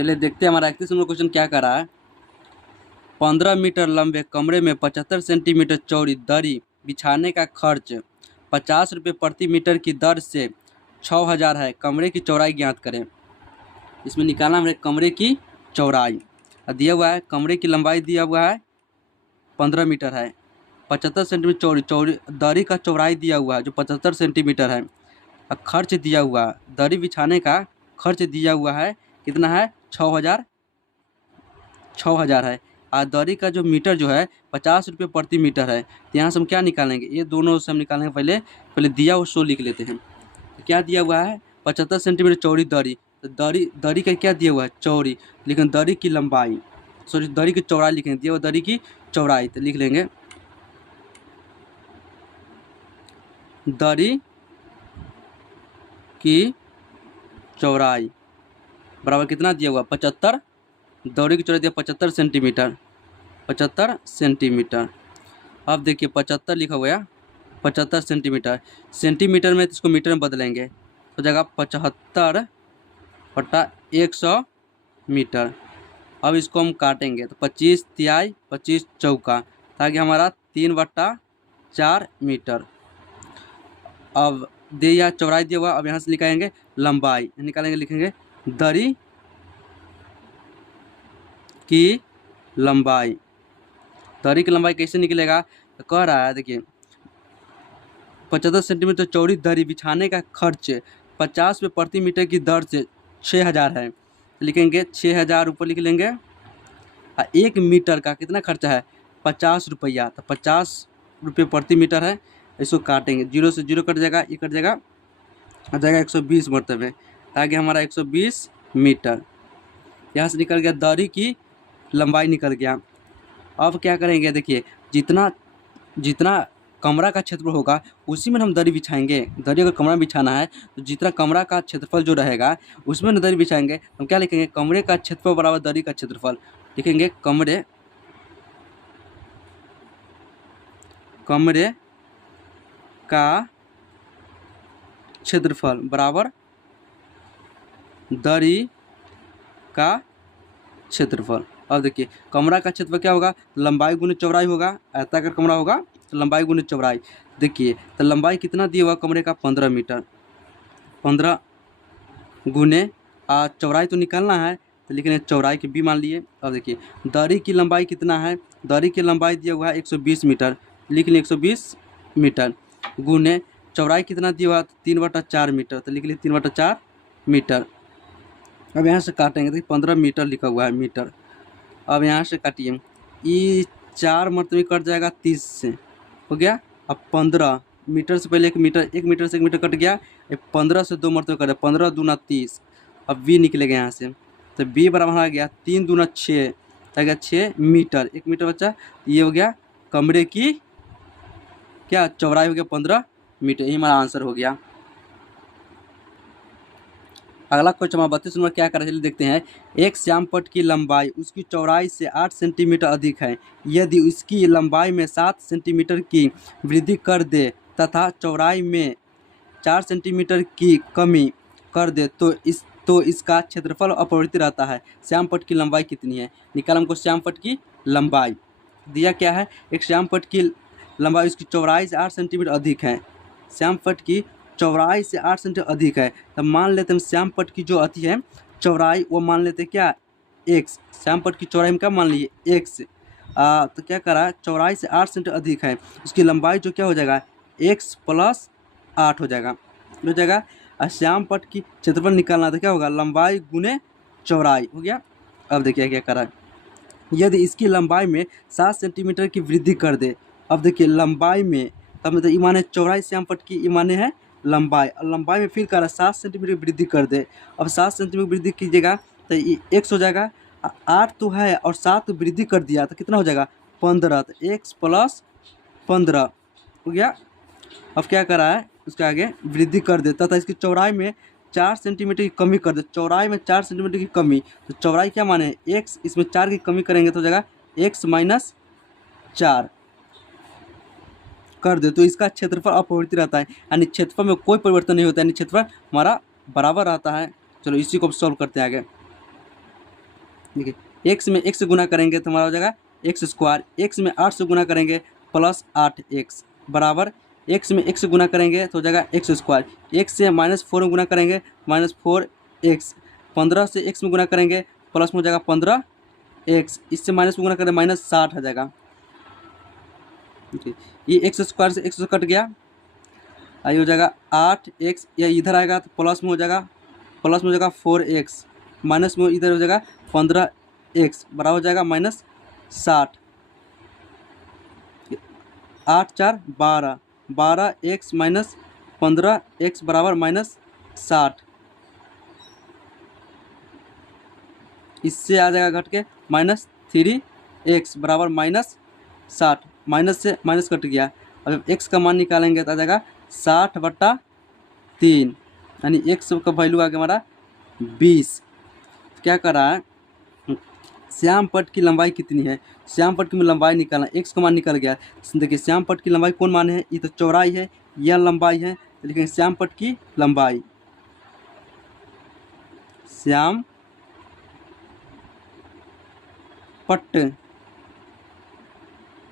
चलिए देखते हैं हमारा 31 नंबर क्वेश्चन क्या कर रहा है। 15 मीटर लंबे कमरे में 75 सेंटीमीटर चौड़ी दरी बिछाने का खर्च 50 रुपये प्रति मीटर की दर से 6000 है। कमरे की चौड़ाई ज्ञात करें। इसमें निकालना हमारे कमरे की चौड़ाई दिया हुआ है। कमरे की लंबाई दिया हुआ है 15 मीटर है। 75 सेंटीमीटर चौड़ी दरी का चौड़ाई दिया हुआ है जो 75 सेंटीमीटर है। खर्च दिया हुआ दरी बिछाने का खर्च दिया हुआ है कितना है 6000 है। और दरी का जो मीटर जो है 50 रुपये प्रति मीटर है। तो यहाँ से हम क्या निकालेंगे, ये दोनों से हम निकालेंगे। पहले दिया हुआ सो लिख लेते हैं। तो क्या दिया हुआ है 75 सेंटीमीटर चौड़ी दरी। तो दरी का क्या दिया हुआ है चौड़ी, लेकिन दरी की लंबाई सॉरी दरी की चौड़ाई लिखेंगे। दिया हुआ दरी की चौड़ाई तो लिख लेंगे दरी की चौड़ाई बराबर कितना दिया हुआ 75। दरी की चौड़ाई दिया 75 सेंटीमीटर 75 सेंटीमीटर। अब देखिए 75 लिखा हुआ है 75 सेंटीमीटर। सेंटीमीटर में इसको मीटर में बदलेंगे तो जगह 75/100 मीटर। अब इसको हम काटेंगे तो 25 तिहाई 25 चौका ताकि हमारा 3/4 मीटर। अब दिया चौड़ाई दिया हुआ। अब यहाँ से निकालेंगे लंबाई, निकालेंगे लिखेंगे दरी की लंबाई। दरी की लंबाई कैसे निकलेगा तो कह रहा है देखिए 75 सेंटीमीटर चौड़ी दरी बिछाने का खर्च 50 रुपये प्रति मीटर की दर से 6000 है। लिखेंगे 6000 ऊपर लिख लेंगे। 1 मीटर का कितना खर्चा है 50 रुपया। तो 50 रुपये प्रति मीटर है। इसको काटेंगे, 0 से 0 कट जाएगा, ये कट जाएगा, आ जाएगा 120 मरतबे ताकि हमारा 120 मीटर। यहाँ से निकल गया दरी की लंबाई निकल गया। अब क्या करेंगे देखिए जितना कमरा का क्षेत्रफल होगा उसी में हम दरी बिछाएंगे। दरी अगर कमरा में बिछाना है तो जितना कमरा का क्षेत्रफल जो रहेगा उसमें दरी बिछाएंगे। हम क्या लिखेंगे कमरे का क्षेत्रफल बराबर दरी का क्षेत्रफल। लिखेंगे कमरे का क्षेत्रफल बराबर दरी का क्षेत्रफल। अब देखिए कमरा का क्षेत्रफल क्या होगा लंबाई गुने चौड़ाई होगा। आयताकार कमरा होगा तो लंबाई गुने चौड़ाई। देखिए तो लंबाई कितना दिया हुआ कमरे का 15 मीटर। 15 गुने चौड़ाई तो निकालना है तो लिख लें चौड़ाई की बी मान लिए। अब देखिए दरी की लंबाई कितना है, दरी की लंबाई दिया हुआ है 120 मीटर। लिख लें 120 मीटर गुने चौड़ाई कितना दिया हुआ 3/4 मीटर। तो लिख लें 3/4 मीटर। अब यहाँ से काटेंगे देखिए 15 मीटर लिखा हुआ है मीटर। अब यहाँ से काटिए, ये 4 मरतबे कट जाएगा 30 से हो गया। अब 15 मीटर से पहले 1 मीटर से 1 मीटर कट गया। 15 से 2 मरतबे कट 15 दूना 30। अब बी निकलेगा यहाँ से तो बी बराबर आ गया 3 दूना 6 आ गया 6 मीटर। 1 मीटर बच्चा ये हो गया कमरे की क्या चौड़ाई हो गया 15 मीटर। यही हमारा आंसर हो गया। अगला क्वेश्चन हमारा 32 नंबर क्या कर चलिए देखते हैं। एक श्यामपट्ट की लंबाई उसकी चौड़ाई से 8 सेंटीमीटर अधिक है। यदि उसकी लंबाई में 7 सेंटीमीटर की वृद्धि कर दे तथा चौड़ाई में 4 सेंटीमीटर की कमी कर दे तो इसका क्षेत्रफल अपरिवर्तित रहता है। श्यामपट्ट की लंबाई कितनी है। निकाल हमको श्यामपट्ट की लंबाई। दिया क्या है एक श्यामपट्ट की लंबाई उसकी चौड़ाई से 8 सेंटीमीटर अधिक है। श्यामपट्ट की चौड़ाई से 8 सेंटीमीटर अधिक है। तब मान लेते हैं श्यामपट्ट की जो अति है चौड़ाई वो मान लेते क्या x। श्यामपट्ट की चौड़ाई में क्या मान लिए x। तो क्या करा चौड़ाई से 8 सेंटीमीटर अधिक है। उसकी लंबाई जो क्या हो जाएगा x + 8 हो जाएगा। और श्यामपट्ट की क्षेत्रफल निकालना तो क्या होगा लंबाई गुने चौड़ाई हो गया। अब देखिए क्या करा यदि इसकी लंबाई में 7 सेंटीमीटर की वृद्धि कर दे। अब देखिए लंबाई में तब मतलब ईमाने चौड़ाई श्यामपट्ट की ईमाने है लंबाई और लंबाई में फिर कह रहा 7 सेंटीमीटर की वृद्धि कर दे। अब 7 सेंटीमीटर वृद्धि कीजिएगा तो ये x हो जाएगा। 8 तो है और 7 वृद्धि कर दिया तो कितना हो जाएगा 15। तो x + 15 हो गया। अब क्या कर रहा है उसके आगे वृद्धि कर दे तथा इसकी चौड़ाई में 4 सेंटीमीटर की कमी कर दे। चौड़ाई में 4 सेंटीमीटर की कमी तो चौड़ाई क्या माने x, इसमें 4 की कमी करेंगे तो हो जाएगा x - 4 कर दे तो इसका क्षेत्रफल अपरिवर्तित रहता है। यानी क्षेत्रफल में कोई परिवर्तन नहीं होता है, यानी क्षेत्रफल हमारा बराबर रहता है। चलो इसी को सॉल्व करते हैं आगे। देखिए एक्स में एक्स गुना करेंगे तो हमारा हो जाएगा एक्स स्क्वायर, एक्स में 8 से गुना करेंगे प्लस 8x बराबर एक्स में एक्स गुना करेंगे तो हो जाएगा एक्स स्क्वायर, एक्स से -4 में गुना करेंगे -4x, 15 से एक्स में गुना करेंगे प्लस में हो जाएगा 15x, इससे माइनस में गुना करें -60 आ जाएगा। ये एक्स स्क्वायर से एक्स कट गया, ये हो जाएगा 8x, या इधर आएगा तो प्लस में हो जाएगा 4x, माइनस में इधर हो जाएगा 15x बराबर हो जाएगा -60, 8 4 12, 12x माइनस 15x बराबर -60, इससे आ जाएगा घट के -3x बराबर -60, माइनस से माइनस कट गया। अब x का मान निकालेंगे तो आ जाएगा 60/3, यानी x का वैल्यू आ गया हमारा 20। क्या कर रहा है, श्याम पट की लंबाई कितनी है, श्याम पट की लंबाई निकालना, x का मान निकल गया। देखिए श्याम पट की लंबाई कौन मान है, ये तो चौड़ाई है, यह लंबाई है, लेकिन श्याम पट की लंबाई, श्याम पट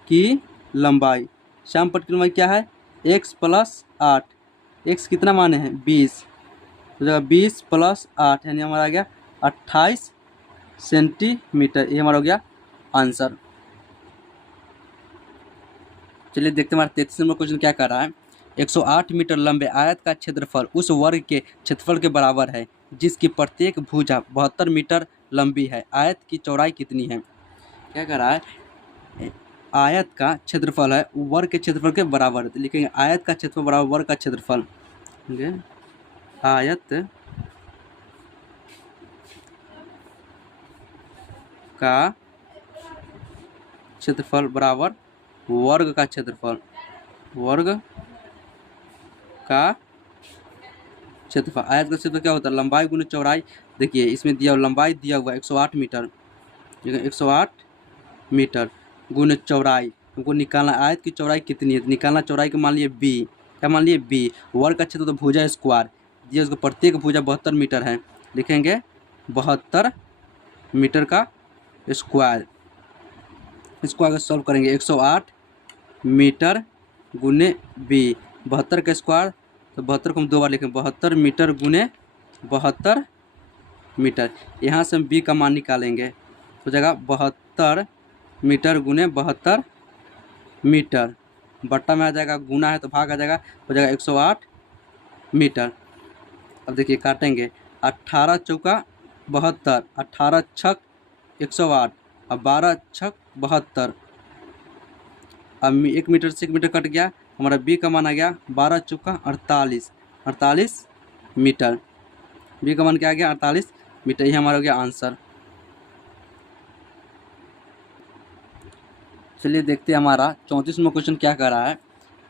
की लंबाई, श्याम पट की लंबाई क्या है x + 8, x कितना माने हैं 20, हो जाएगा 20 + 8 यानी हमारा आ गया 28 सेंटीमीटर, ये हमारा हो गया आंसर। चलिए देखते हैं हमारा 33 नंबर क्वेश्चन क्या कर रहा है। 108 मीटर लंबे आयत का क्षेत्रफल उस वर्ग के क्षेत्रफल के बराबर है जिसकी प्रत्येक भुजा 72 मीटर लंबी है, आयत की चौड़ाई कितनी है। क्या कर रहा है, आयत का क्षेत्रफल है वर्ग के क्षेत्रफल के बराबर है, तो लिखेंगे आयत का क्षेत्रफल बराबर वर्ग का क्षेत्रफल, आयत का क्षेत्रफल बराबर वर्ग का क्षेत्रफल, वर्ग का क्षेत्रफल। आयत का क्षेत्रफल क्या होता है, लंबाई गुने चौड़ाई। देखिए इसमें दिया लंबाई दिया हुआ 108 मीटर, 108 मीटर गुने चौड़ाई, हमको निकालना आयत की चौड़ाई कितनी है, निकालना चौड़ाई को मान लिए b, क्या मान लिए b, वर्ग का क्षेत्र तो भुजा स्क्वायर दिया, उसको प्रत्येक भुजा 72 मीटर है, लिखेंगे 72 मीटर का स्क्वायर, स्क्वायर का सॉल्व करेंगे 108 मीटर गुने b, 72 का स्क्वायर तो 72 को हम 2 बार लिखेंगे, 72 मीटर गुने 72 मीटर, यहाँ से हम b का मान निकालेंगे, हो जाएगा 72 मीटर गुने 72 मीटर, बट्टा में आ जाएगा, गुना है तो भाग आ जाएगा, हो जाएगा 108 मीटर। अब देखिए काटेंगे, 18 चौका 72, 18 छक 108, अब 12 छक 72, अब 1 मीटर से 1 मीटर कट गया, हमारा बी का मान आ गया 12 चौका 48, 48 मीटर, बी का मान क्या आ गया 48 मीटर, ये हमारा हो गया आंसर। चलिए देखते हैं हमारा 34 नंबर क्वेश्चन क्या कर रहा है।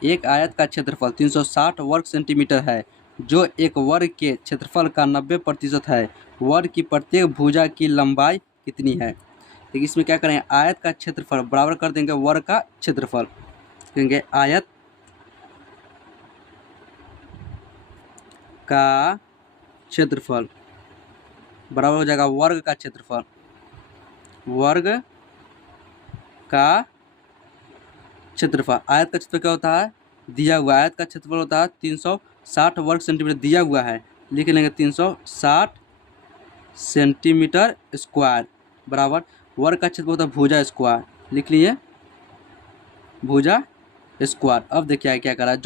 एक आयत का क्षेत्रफल 360 वर्ग सेंटीमीटर है जो एक वर्ग के क्षेत्रफल का 90% है, वर्ग की प्रत्येक भुजा की लंबाई कितनी है। देखिए इसमें क्या करेंगे, आयत का क्षेत्रफल बराबर कर देंगे वर्ग का क्षेत्रफल, कहेंगे आयत का क्षेत्रफल बराबर हो जाएगा वर्ग का क्षेत्रफल, वर्ग का क्षेत्रफल। आयत का क्षेत्रफल क्या होता है, दिया हुआ आयत का क्षेत्रफल होता है 360 वर्ग सेंटीमीटर दिया हुआ है, लिख लेंगे 360 सेंटीमीटर स्क्वायर बराबर वर्ग का क्षेत्रफल होता है भुजा स्क्वायर, लिख लिए भुजा स्क्वायर। अब देखिए क्या करा है,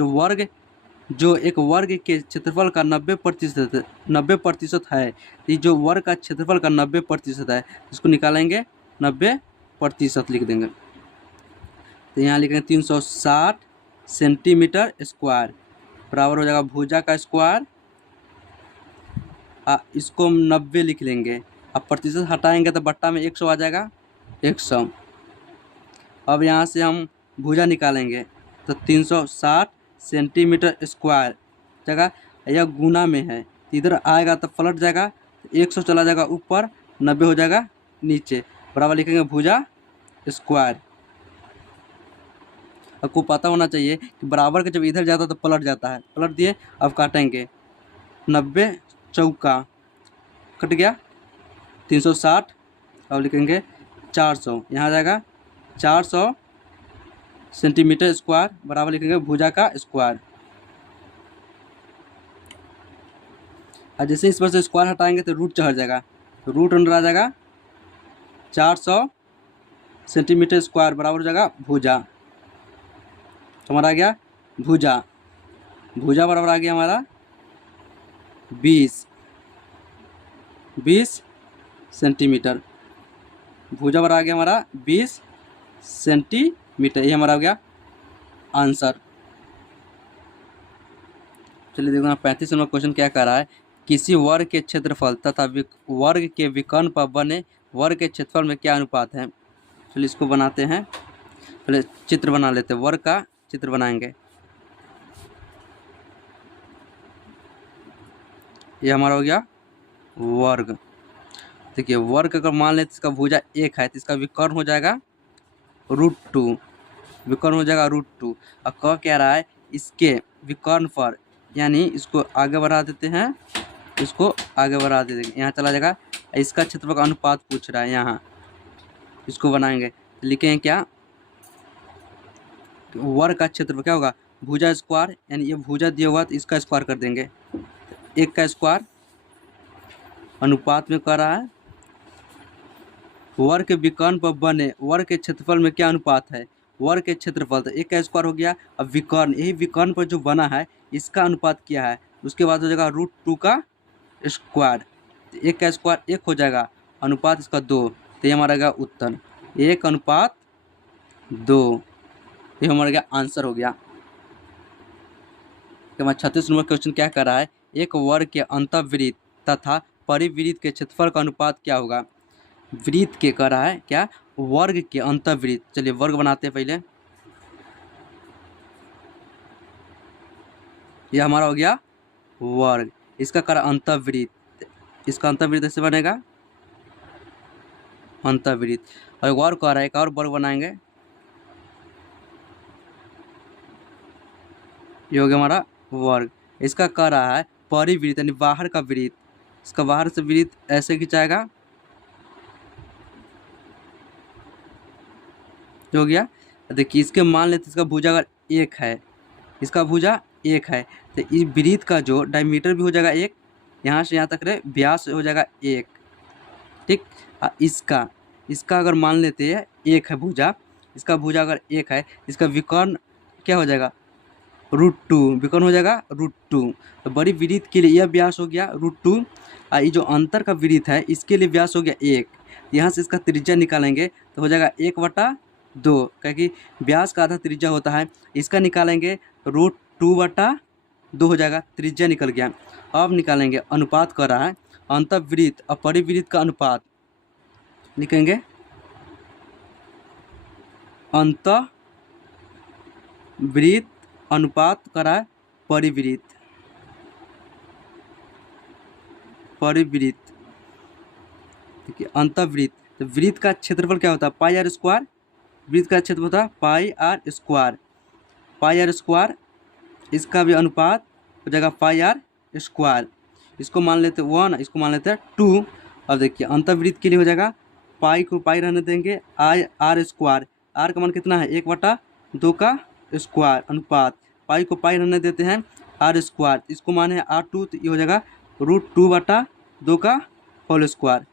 जो एक वर्ग के क्षेत्रफल का 90% है, ये जो वर्ग का क्षेत्रफल का 90% है, इसको निकालेंगे 90% लिख देंगे, तो यहाँ लिखेंगे 360 सेंटीमीटर स्क्वायर बराबर हो जाएगा भुजा का स्क्वायर, इसको हम 90 लिख लेंगे, अब प्रतिशत हटाएंगे तो बट्टा में 100 आ जाएगा 100। अब यहाँ से हम भुजा निकालेंगे तो 360 सेंटीमीटर स्क्वायर जगह, यह गुना में है, इधर आएगा तो पलट जाएगा, 100 चला जाएगा ऊपर, 90 हो जाएगा नीचे, बराबर लिखेंगे भुजा स्क्वायर। आपको पता होना चाहिए कि बराबर के जब इधर जाता है तो पलट जाता है, पलट दिए, अब काटेंगे 90 चौका कट गया 360, अब लिखेंगे 400, यहाँ आ जाएगा 400 सेंटीमीटर स्क्वायर बराबर लिखेंगे भुजा का स्क्वायर। और जैसे इस पर से स्क्वायर हटाएंगे तो रूट चढ़ जाएगा, तो रूट अंडर आ जाएगा 400 सेंटीमीटर स्क्वायर बराबर हो जाएगा भुजा। तो हमारा आ गया भुजा, भुजा बराबर आ गया हमारा 20 सेंटीमीटर, भुजा बराबर आ गया हमारा 20 सेंटीमीटर। ये हमारा हो गया आंसर। चलिए देखो 35 नंबर क्वेश्चन क्या कह रहा है, किसी वर्ग के क्षेत्रफल तथा वर्ग के विकर्ण पर बने वर्ग के क्षेत्रफल में क्या अनुपात है। चलिए इसको बनाते हैं, पहले चित्र बना लेते हैं, वर्ग का चित्र बनाएंगे। ये हमारा हो गया वर्ग। देखिए वर्ग अगर मान लेते इसका भुजा 1 है तो इसका विकर्ण हो जाएगा √2, विकर्ण हो जाएगा √2। और कह क्या रहा है इसके विकर्ण पर, यानी इसको आगे बढ़ा देते हैं, इसको आगे बढ़ा देते हैं, यहाँ चला जाएगा। इसका क्षेत्रफल का अनुपात पूछ रहा है, यहाँ इसको बनाएंगे, लिखेंगे क्या, वर्ग का क्षेत्रफल क्या होगा भुजा स्क्वायर, यानी ये भुजा दिया हुआ तो इसका स्क्वायर कर देंगे, 1 का स्क्वायर अनुपात में कर रहा है वर्ग के विकर्ण पर बने वर्ग के क्षेत्रफल में क्या अनुपात है, वर्ग के क्षेत्रफल तो 1 का स्क्वायर हो गया। अब विकर्ण, यही विकर्ण पर जो बना है इसका अनुपात क्या है, उसके बाद हो जाएगा √2 का स्क्वायर, 1 का स्क्वायर 1 हो जाएगा, अनुपात इसका 2, तो ये हमारा गया उत्तर 1:2। ये हमारा गया आंसर हो गया। हमारा 36 नंबर क्वेश्चन क्या कर रहा है, एक वर्ग के अंतःवृत्त तथा परिवृत्त के क्षेत्रफल का अनुपात क्या होगा। वृत्त के कर रहा है क्या, वर्ग के अंतःवृत्त। चलिए वर्ग बनाते हैं पहले, यह हमारा हो गया वर्ग, इसका कर अंतःवृत्त, इसका अंतःवृत्त ऐसे बनेगा अंतःवृत्त। और एक और कर रहा है, एक और वर्ग बनाएंगे, ये हो गया हमारा वर्ग। इसका कर रहा है परिवृत्त, यानी बाहर का वृत्त, इसका बाहर से वृत्त ऐसे खिंचाएगा, हो गया। देखिए इसके मान लेते इसका भुजा अगर 1 है, इसका भुजा 1 है तो इस वृत्त का जो डायमीटर भी हो जाएगा 1, यहाँ से यहाँ तक रे व्यास हो जाएगा 1, ठीक। इसका अगर मान लेते हैं 1 है भुजा, इसका भुजा अगर 1 है, इसका विकर्ण क्या हो जाएगा √2, विकर्ण हो जाएगा √2। तो बड़ी वृत्त के लिए यह व्यास हो गया √2, और ये जो अंतर का वृत्त है इसके लिए व्यास हो गया 1, यहाँ से इसका त्रिज्या निकालेंगे तो हो जाएगा 1/2, क्योंकि व्यास का आधा त्रिज्या होता है, इसका निकालेंगे √2/2 हो जाएगा, त्रिज्या निकल गया। अब निकालेंगे अनुपात कर रहा है अंतःवृत्त और परिवृत्त का अनुपात, लिखेंगे अंतःवृत्त अनुपात कर रहा है परिवृत्त, देखिए अंतःवृत्त। तो वृत्त का क्षेत्रफल क्या होता है πr², वृत्त का क्षेत्रफल होता है πr², πr², इसका भी अनुपात हो जाएगा πr²। इसको मान लेते 1, इसको मान लेते हैं 2। अब देखिए अंतःवृत्त के लिए हो जाएगा पाई को पाई रहने देंगे, r², r का मान कितना है 1/2 का स्क्वायर, अनुपात पाई को पाई रहने देते हैं r², इसको मान है r2, तो ये हो जाएगा √2/2 का होल स्क्वायर।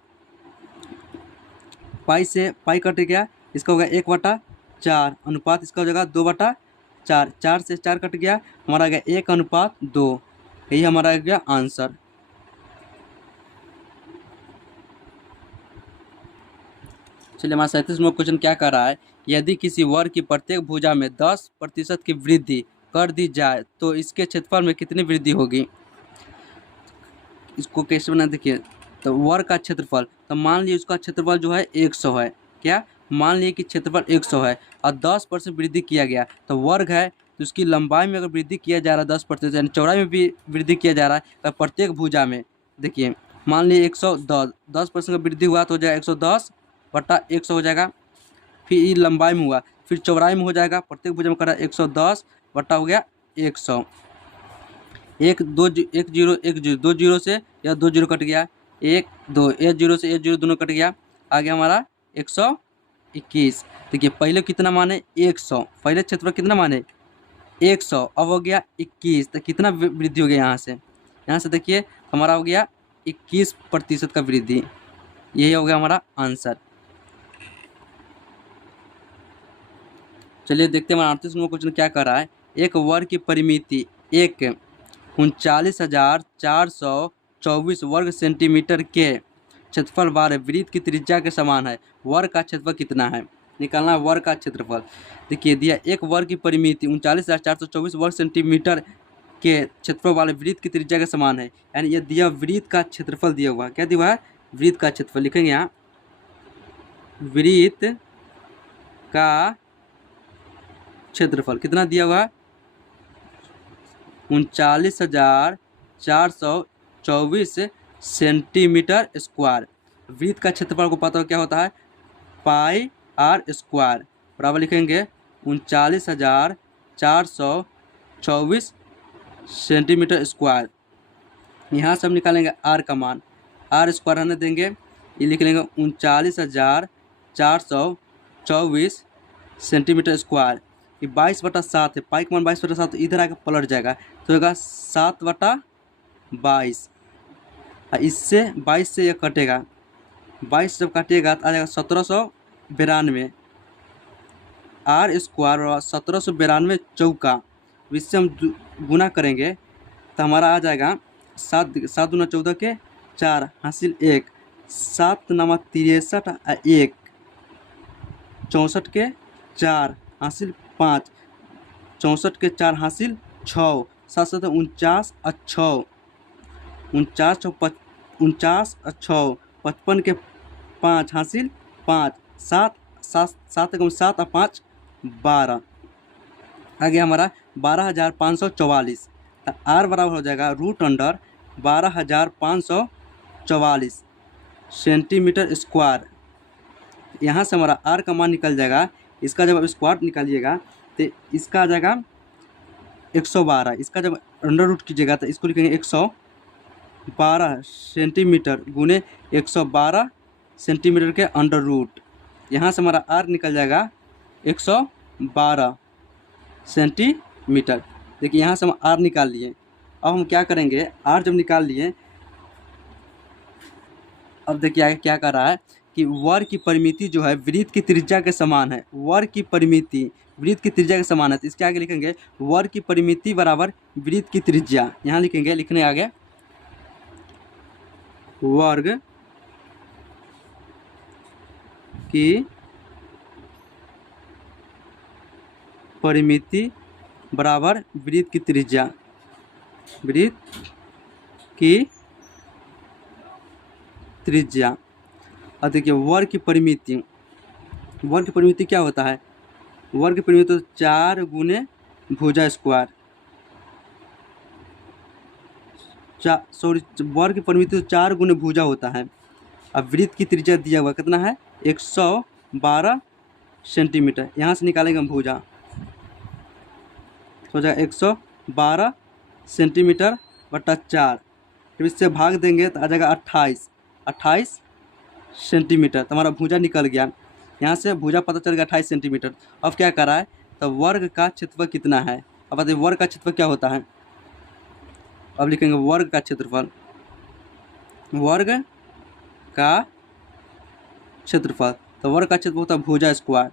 पाई से पाई कट गया, इसका हो गया 1/4, अनुपात इसका हो जाएगा 2/4, 4 से 4 कट गया, हमारा आ गया 1:2, यही हमारा आ गया आंसर। चलिए हमारा 37वां क्वेश्चन क्या कर रहा है, यदि किसी वर्ग की प्रत्येक भुजा में 10% की वृद्धि कर दी जाए तो इसके क्षेत्रफल में कितनी वृद्धि होगी। इसको कैसे बना, देखिए तो वर्ग का क्षेत्रफल, तो मान लीजिए उसका क्षेत्रफल जो है 100 है, क्या मान लीजिए कि क्षेत्रफल 100 है और 10% वृद्धि किया गया, तो वर्ग है तो उसकी लंबाई में अगर वृद्धि किया जा रहा है 10%, यानी चौड़ाई में भी वृद्धि किया जा रहा है, तो प्रत्येक भुजा में देखिए मान लीजिए 110, 10% का वृद्धि हुआ तो हो जाएगा 110/100 हो जाएगा। फिर ये लंबाई में हुआ, फिर चौड़ाई में हो जाएगा, प्रत्येक भुजा में करा 110 बटा हो गया 100, 1 2 1 0 1 0 2 0 से या 2 0 कट गया, 1 2 1 0 से 1 0 दोनों कट गया, आ गया हमारा 121। देखिए पहले कितना माने 100, पहले क्षेत्रफल कितना माने 100, अब हो गया 21, तो कितना वृद्धि हो गया यहाँ से देखिए हमारा हो गया 21% का वृद्धि। यही हो गया हमारा आंसर। चलिए देखते हैं हमारा 38 नंबर क्वेश्चन क्या कर रहा है। एक वर्ग की परिमिति एक 39,424 वर्ग सेंटीमीटर के क्षेत्रफल वाले वृत्त की त्रिज्या के समान है। वर्ग का क्षेत्रफल कितना है, निकालना है वर्ग का क्षेत्रफल। देखिए दिया एक वर्ग की परिमिति 39,424 वर्ग सेंटीमीटर के क्षेत्रफल वाले वृत्त की त्रिज्या के समान है। यानी ये दिया वृत्त का क्षेत्रफल दिया हुआ है। क्या दिया हुआ है, वृत्त का क्षेत्रफल। लिखेंगे यहाँ वृत्त का क्षेत्रफल कितना दिया हुआ है 39,424 सेंटीमीटर स्क्वायर। वृत्त का क्षेत्रफल को पता हो क्या होता है पाई आर स्क्वायर बराबर लिखेंगे 39,424 सेंटीमीटर स्क्वायर। यहाँ से हम निकालेंगे आर का मान, आर स्क्वायर रहने देंगे, ये लिख लेंगे 39,424 सेंटीमीटर स्क्वायर। ये 22/7 है, पाई का मान 22/7 इधर आकर पलट जाएगा तो होगा 7/22। इससे 22 से यह कटेगा, 22 जब काटिएगा तो आ जाएगा 1792। आर स्क्वायर और 1792 चौका, इससे हम गुना करेंगे तो हमारा आ जाएगा 7 दूना 14 के 4 हासिल 1, 7 नामा 63 1, 64 के 4 हासिल 5, 64 के 4 हासिल 6, 7 7 49 और 6, 49 और 6, 55 के 5 हासिल 5, 7 7 7 7 और 5 12। आ गया हमारा 12,544। आर बराबर हो जाएगा √12,544 सेंटीमीटर स्क्वायर। यहाँ से हमारा आर का मान निकल जाएगा, इसका जब आप स्क्वायर निकालिएगा तो इसका आ जाएगा 112, इसका जब अंडर रूट कीजिएगा तो इसको लिखेंगे 112 सेंटीमीटर गुने 112 सेंटीमीटर के अंडर रूट। यहाँ से हमारा आर निकल जाएगा 112 सेंटीमीटर। देखिए यहाँ से हम आर निकाल लिए। अब हम क्या करेंगे, आर जब निकाल लिए अब देखिए आगे क्या कर रहा है कि वर्ग की परिमिति जो है वृत्त की त्रिज्या के समान है। वर्ग की परिमिति वृत्त की त्रिज्या के समान है तो इसके आगे लिखेंगे वर्ग की परिमिति बराबर वृत्त की त्रिज्या। यहाँ लिखेंगे, लिखने आगे वर्ग की परिमिति बराबर वृत्त की त्रिज्या, वृत्त की त्रिज्या। और देखिए वर्ग की परिमिति, वर्ग की परिमिति क्या होता है, वर्ग की परिमिति तो 4 गुने भुजा स्क्वायर, वर्ग की परिमिति तो 4 गुने भुजा होता है। अब वृत्त की त्रिज्या दिया हुआ कितना है 112 सेंटीमीटर। यहाँ से निकालेंगे हम भुजा हो जाएगा 112 सेंटीमीटर बटा 4, फिर इससे भाग देंगे तो आ जाएगा 28 सेंटीमीटर। तो हमारा भुजा निकल गया, यहाँ से भुजा पता चल गया 28 सेंटीमीटर। अब क्या करा है तो वर्ग का क्षेत्रफल कितना है। अब बताइए वर्ग का क्षेत्रफल क्या होता है। अब लिखेंगे वर्ग का क्षेत्रफल, वर्ग का क्षेत्रफल तो वर्ग का क्षेत्रफल होता है भुजा स्क्वायर,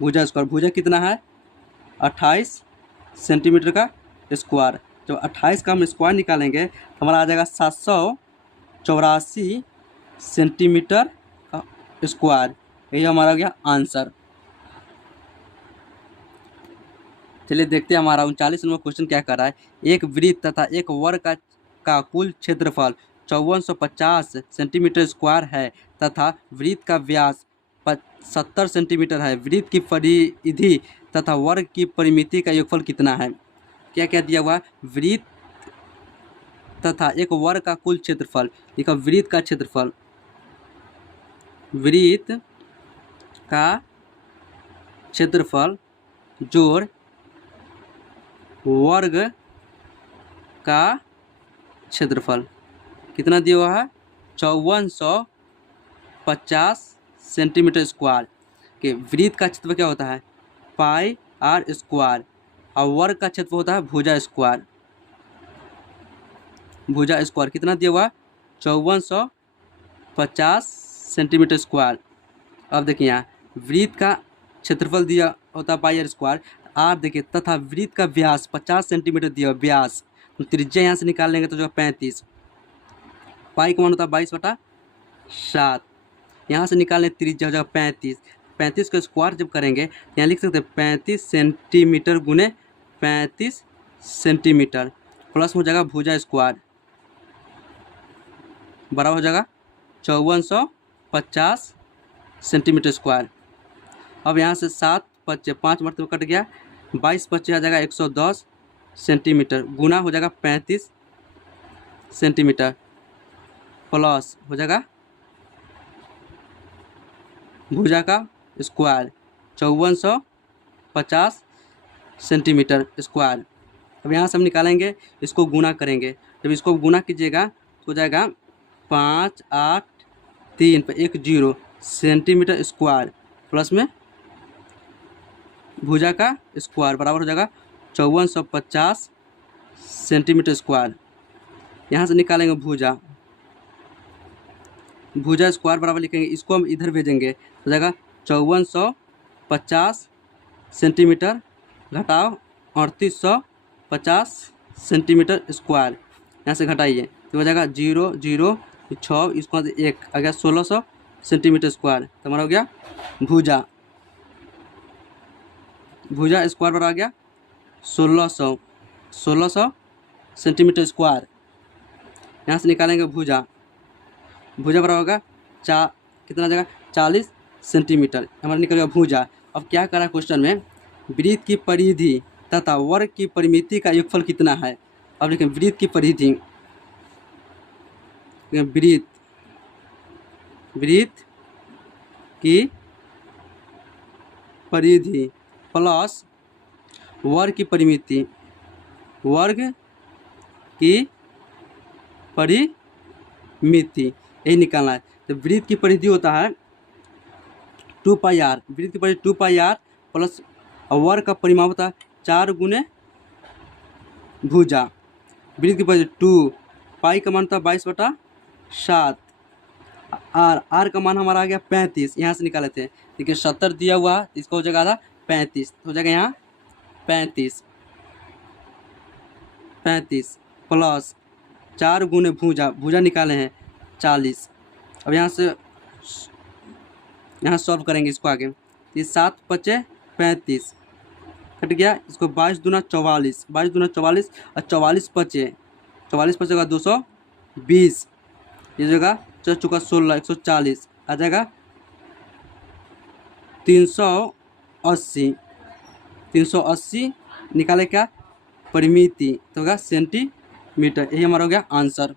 भुजा स्क्वायर। भुजा कितना है 28 सेंटीमीटर का स्क्वायर। जब 28 का हम स्क्वायर निकालेंगे तो हमारा आ जाएगा 784 सेंटीमीटर का स्क्वायर। यही हमारा हो गया आंसर। चलिए देखते हैं हमारा 39 नंबर क्वेश्चन क्या कर रहा है। एक वृत्त तथा एक वर्ग का कुल क्षेत्रफल 5450 सेंटीमीटर स्क्वायर है तथा वृत्त का व्यास 70 सेंटीमीटर है। वृत्त की परिधि तथा वर्ग की परिमिति का योगफल कितना है। क्या क्या दिया हुआ, वृत्त तथा एक वर्ग का कुल क्षेत्रफल, एक वृत्त का क्षेत्रफल, वृत्त का क्षेत्रफल जोड़ वर्ग का क्षेत्रफल कितना दिया हुआ है 5450 50 सेंटीमीटर स्क्वायर के वृत्त का क्षेत्रफल क्या होता है पाई आर स्क्वायर और वर्ग का क्षेत्रफल होता है भुजा स्क्वायर। भुजा स्क्वायर कितना दिया हुआ 5450 सेंटीमीटर स्क्वायर। अब देखिए यहाँ वृत्त का क्षेत्रफल दिया होता है पाई आर स्क्वायर आर देखिए तथा वृत्त का व्यास 50 सेंटीमीटर दिया हुआ व्यास तो त्रिज्या यहाँ से निकाल लेंगे तो जो 35 पाई का मान होता है 22/7 यहाँ से निकालने त्रिज्या हो जाएगा 35 का स्क्वायर जब करेंगे यहाँ लिख सकते हैं 35 सेंटीमीटर गुने 35 सेंटीमीटर प्लस हो जाएगा भुजा स्क्वायर बराबर हो जाएगा 5450 सेंटीमीटर स्क्वायर। अब यहाँ से 7 बच्चे 5 मरतबा कट गया 22 बच्चे आ जाएगा 110 सेंटीमीटर गुना हो जाएगा 35 सेंटीमीटर प्लस हो जाएगा भुजा का स्क्वायर 5450 सेंटीमीटर स्क्वायर। अब यहाँ से हम निकालेंगे इसको गुना करेंगे जब इसको गुना कीजिएगा तो हो जाएगा 5 8 3 पर 10 सेंटीमीटर स्क्वायर प्लस में भुजा का स्क्वायर बराबर हो जाएगा 5450 सेंटीमीटर स्क्वायर। यहाँ से निकालेंगे भुजा स्क्वायर बराबर लिखेंगे इसको हम इधर भेजेंगे हो जाएगा 5450 सेंटीमीटर घटाओ 3850 सेंटीमीटर स्क्वायर यहाँ से घटाइए तो हो जाएगा 0 0 6 इसको 1 आ गया 1600 सेंटीमीटर स्क्वायर तो हमारा हो गया भुजा स्क्वायर बराबर आ गया 1600 सेंटीमीटर स्क्वायर। यहाँ से निकालेंगे भुजा बराबर होगा कितना जगह 40 सेंटीमीटर हमारा निकल गया भुजा। अब क्या करा क्वेश्चन में वृत्त की परिधि तथा वर्ग की परिमिति का योगफल कितना है। अब देखें वृत्त की परिधि वृत्त की परिधि प्लस वर्ग की परिमिति यही निकालना है। तो वृत्त की परिधि होता है 2 पाई आर वृत्त की परिधि 2 पाई आर प्लस वर्ग का परिमाप होता है 4 गुने भुजा। वृत्त की परिधि 2 पाई का मान था 22/7 आर का मान हमारा आ गया 35 यहाँ से निकाले थे देखिए 70 दिया हुआ इसका हो जाएगा 35 हो जाएगा यहाँ 35 प्लस 4 गुने भुजा निकाले हैं 40। अब यहाँ सॉल्व करेंगे इसको आगे ये 7 बचे 35 कट गया इसको 22 दूना 44 और 44 बचेगा 220 ये जगह चल चुका 16 140 आ जाएगा 380 निकाले क्या परिमिति तो होगा सेंटीमीटर यही हमारा हो गया आंसर।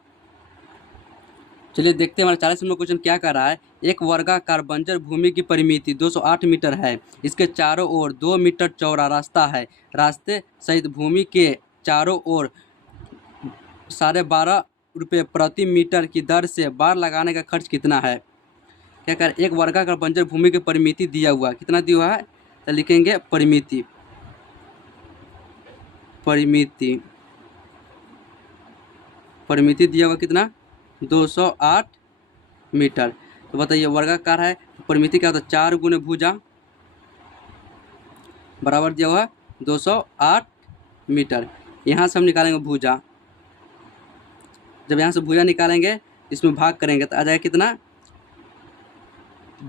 चलिए देखते हैं हमारा 40 नंबर क्वेश्चन क्या कर रहा है। एक वर्गाकार बंजर भूमि की परिमिति 208 मीटर है। इसके चारों ओर 2 मीटर चौड़ा रास्ता है। रास्ते सहित भूमि के चारों ओर 12.5 रुपये प्रति मीटर की दर से बाड़ लगाने का खर्च कितना है। क्या कर एक वर्गाकार बंजर भूमि की परिमिति दिया हुआ कितना दिया हुआ है तो लिखेंगे परिमिति दिया हुआ कितना 208 मीटर। तो बताइए वर्गाकार है परिमिति क्या होता है 4 गुने भुजा बराबर दिया हुआ 208 मीटर। यहाँ से हम निकालेंगे भुजा जब यहाँ से भुजा निकालेंगे इसमें भाग करेंगे तो आ जाएगा कितना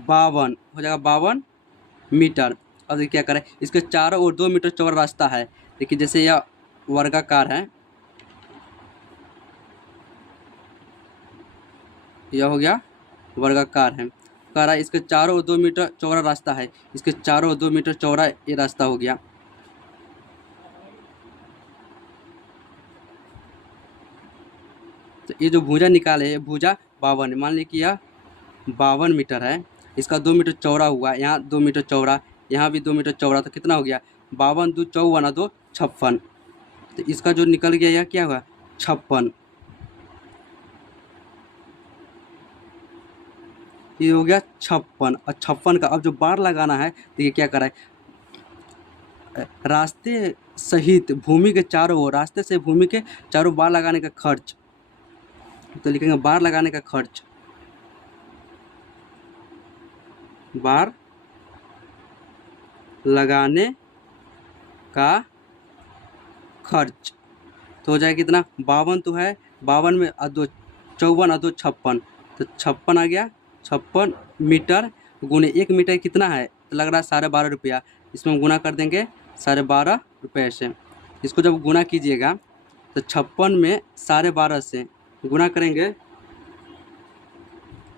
52 हो जाएगा 52 मीटर। अब देखिए क्या करें इसके चारों ओर 2 मीटर चौड़ा रास्ता है। देखिए जैसे यह वर्गाकार है यह हो गया वर्गाकार है कह रहा है इसके चारों ओर 2 मीटर चौड़ा रास्ता है। इसके चारों ओर 2 मीटर चौड़ा ये रास्ता हो गया। तो ये जो भुजा निकाले है भुजा 52 मान लीजिए कि यह 52 मीटर है। इसका 2 मीटर चौड़ा हुआ यहाँ 2 मीटर चौड़ा यहाँ भी 2 मीटर चौड़ा तो कितना हो गया 52 2 54 2 56। तो इसका जो निकल गया यह क्या हुआ 56। ये हो गया 56, और 56 का अब जो बार लगाना है, देखिए क्या करा है, रास्ते सहित भूमि के चारों ओर, रास्ते से भूमि के चारों बार लगाने का खर्च, तो लिखेंगे बार लगाने का खर्च, बार लगाने का खर्च, तो हो जाएगा कितना, 52 तो है, 52 में 2 54 और 2 56, तो 56 आ गया, 56 मीटर गुने 1 मीटर कितना है, तो लग रहा है 12.5 रुपया, इसमें हम गुना कर देंगे 12.5 रुपये से। इसको जब गुना कीजिएगा तो 56 में 12.5 से गुना करेंगे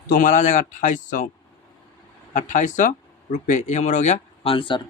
तो हमारा आ जाएगा 2800 रुपये, ये हमारा हो गया आंसर।